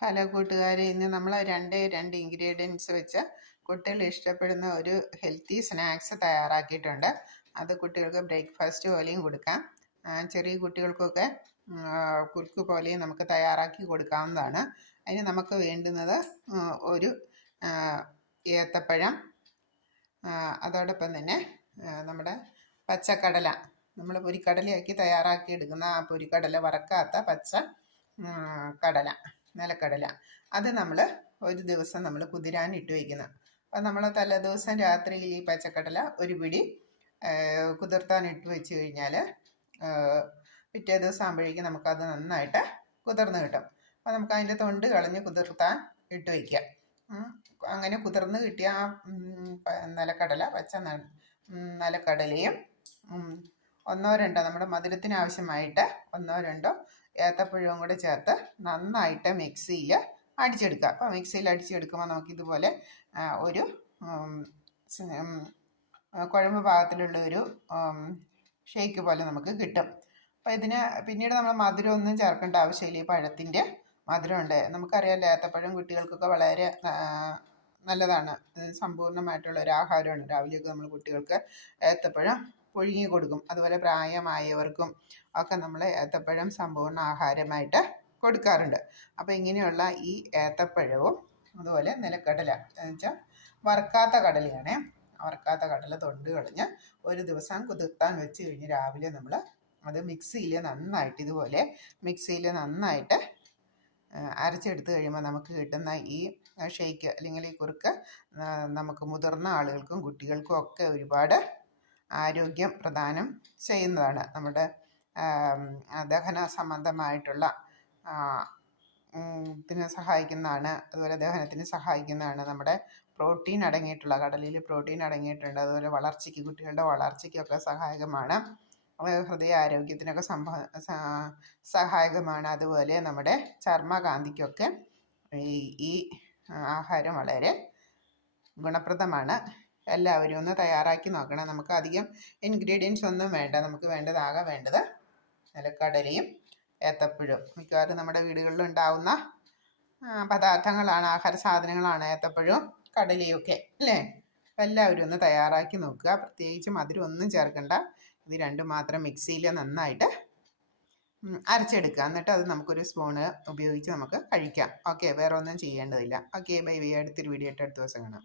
Hello കൂട്ടുകാരെ, ഇന്ന് നമ്മൾ രണ്ട് ഇൻഗ്രീഡിയൻസ് വെച്ച് കുട്ടികൾ ഇഷ്ടപ്പെടുന്ന ഒരു ഹെൽത്തി സ്നാക്സ് തയ്യാറാക്കിയിട്ടുണ്ട്. അത് കുട്ടികൾക്ക് ബ്രേക്ക്ഫാസ്റ്റ് പോലെയും കൊടുക്കാം, ചെറിയ കുട്ടികൾക്കൊക്കെ കുറുക്ക് പോലെയും നമുക്ക് തയ്യാറാക്കി കൊടുക്കാവുന്നതാണ്. അതിന് നമുക്ക് വേണ്ടുന്നത് ഒരു ഏത്തപ്പഴം, അതോടൊപ്പം തന്നെ നമ്മുടെ പച്ചക്കടല, നമ്മൾ പൊരിക്കടലയാക്കി തയ്യാറാക്കി എടുക്കുന്ന ആ പൊരിക്കടല, വറക്കാത്ത പച്ച കടല, നിലക്കടല, അത് നമ്മൾ ഒരു ദിവസം നമ്മൾ കുതിരാൻ ഇട്ട് വയ്ക്കുന്നത്. അപ്പം നമ്മൾ തലേദിവസം രാത്രിയിൽ ഈ പച്ചക്കടല ഒരു പിടി കുതിർത്താൻ ഇട്ട് വെച്ച് കഴിഞ്ഞാൽ പിറ്റേ ദിവസം ആകുമ്പോഴേക്കും നമുക്കത് നന്നായിട്ട് കുതിർന്ന് കിട്ടും. അപ്പോൾ നമുക്ക് അതിൻ്റെ തൊണ്ട് കളഞ്ഞ് കുതിർത്താൻ ഇട്ട് വയ്ക്കുക. അങ്ങനെ കുതിർന്ന് കിട്ടിയ ആ നിലക്കടല, പച്ച നിലക്കടലയും ഒന്നോ രണ്ടോ നമ്മുടെ മധുരത്തിന് ആവശ്യമായിട്ട് ഒന്നോ രണ്ടോ ഏത്തപ്പഴവും കൂടെ ചേർത്ത് നന്നായിട്ട് മിക്സിയിൽ അടിച്ചെടുക്കുക. അപ്പോൾ മിക്സിയിൽ അടിച്ചെടുക്കുമ്പോൾ നമുക്കിതുപോലെ ഒരു കുഴമ്പ് പാകത്തിലുള്ള ഒരു ഷേക്ക് പോലെ നമുക്ക് കിട്ടും. അപ്പോൾ ഇതിന് പിന്നീട് നമ്മൾ മധുരമൊന്നും ചേർക്കേണ്ട ആവശ്യമില്ല. ഈ പഴത്തിൻ്റെ മധുരമുണ്ട്. നമുക്കറിയാമല്ലോ, ഏത്തപ്പഴം കുട്ടികൾക്കൊക്കെ വളരെ നല്ലതാണ്. സമ്പൂർണ്ണമായിട്ടുള്ള ഒരു ആഹാരമാണ്. രാവിലെയൊക്കെ നമ്മൾ കുട്ടികൾക്ക് ഏത്തപ്പഴം പുഴുങ്ങി കൊടുക്കും. അതുപോലെ പ്രായമായവർക്കും ഒക്കെ നമ്മൾ ഏത്തപ്പഴം സമ്പൂർണ്ണ ആഹാരമായിട്ട് കൊടുക്കാറുണ്ട്. അപ്പോൾ ഇങ്ങനെയുള്ള ഈ ഏത്തപ്പഴവും അതുപോലെ നിലക്കടല എന്ന് വെച്ചാൽ വറുക്കാത്ത കടലയാണ്. വറുക്കാത്ത കടല തൊണ്ട് കളഞ്ഞ് ഒരു ദിവസം കുതിർത്താൻ വെച്ച് കഴിഞ്ഞ് രാവിലെ നമ്മൾ അത് മിക്സിയിൽ നന്നായിട്ട് ഇതുപോലെ മിക്സിയിൽ നന്നായിട്ട് അരച്ചെടുത്ത് കഴിയുമ്പോൾ നമുക്ക് കിട്ടുന്ന ഈ ഷേക്ക് അല്ലെങ്കിൽ ഈ കുറുക്ക് നമുക്ക് മുതിർന്ന ആളുകൾക്കും കുട്ടികൾക്കും ഒക്കെ ഒരുപാട് ആരോഗ്യം പ്രദാനം ചെയ്യുന്നതാണ്. നമ്മുടെ ദഹന സംബന്ധമായിട്ടുള്ള ത്തിന് സഹായിക്കുന്നതാണ്. അതുപോലെ ദഹനത്തിന് സഹായിക്കുന്നതാണ്. നമ്മുടെ പ്രോട്ടീൻ അടങ്ങിയിട്ടുള്ള, കടലയിൽ പ്രോട്ടീൻ അടങ്ങിയിട്ടുണ്ട്. അതുപോലെ വളർച്ചയ്ക്ക്, കുട്ടികളുടെ വളർച്ചയ്ക്കൊക്കെ സഹായകമാണ്. ഹൃദയാരോഗ്യത്തിനൊക്കെ സഹായകമാണ്. അതുപോലെ നമ്മുടെ ചർമ്മകാന്തിക്കൊക്കെ ഈ ആഹാരം വളരെ ഗുണപ്രദമാണ്. എല്ലാവരും ഒന്ന് തയ്യാറാക്കി നോക്കണം. നമുക്ക് അധികം ഇൻഗ്രീഡിയൻസ് ഒന്നും വേണ്ട. നമുക്ക് വേണ്ടത് നിലക്കടലയും ഏത്തപ്പഴവും. മിക്കവാറും നമ്മുടെ വീടുകളിൽ ഉണ്ടാവുന്ന പദാർത്ഥങ്ങളാണ്, ആഹാര സാധനങ്ങളാണ് ഏത്തപ്പഴവും കടലയും ഒക്കെ, അല്ലേ? അപ്പം എല്ലാവരും ഒന്ന് തയ്യാറാക്കി നോക്കുക. പ്രത്യേകിച്ച് മധുരം ഒന്നും ചേർക്കണ്ട. ഇത് രണ്ടും മാത്രം മിക്സിയിൽ നന്നായിട്ട് അരച്ചെടുക്കുക. എന്നിട്ട് അത് നമുക്കൊരു സ്പൂണ് ഉപയോഗിച്ച് നമുക്ക് കഴിക്കാം. ഓക്കെ, വേറെ ഒന്നും ചെയ്യേണ്ടതില്ല. Okay, bye bye. അടുത്തൊരു വീഡിയോ ആയിട്ട് അടുത്ത ദിവസം കാണാം.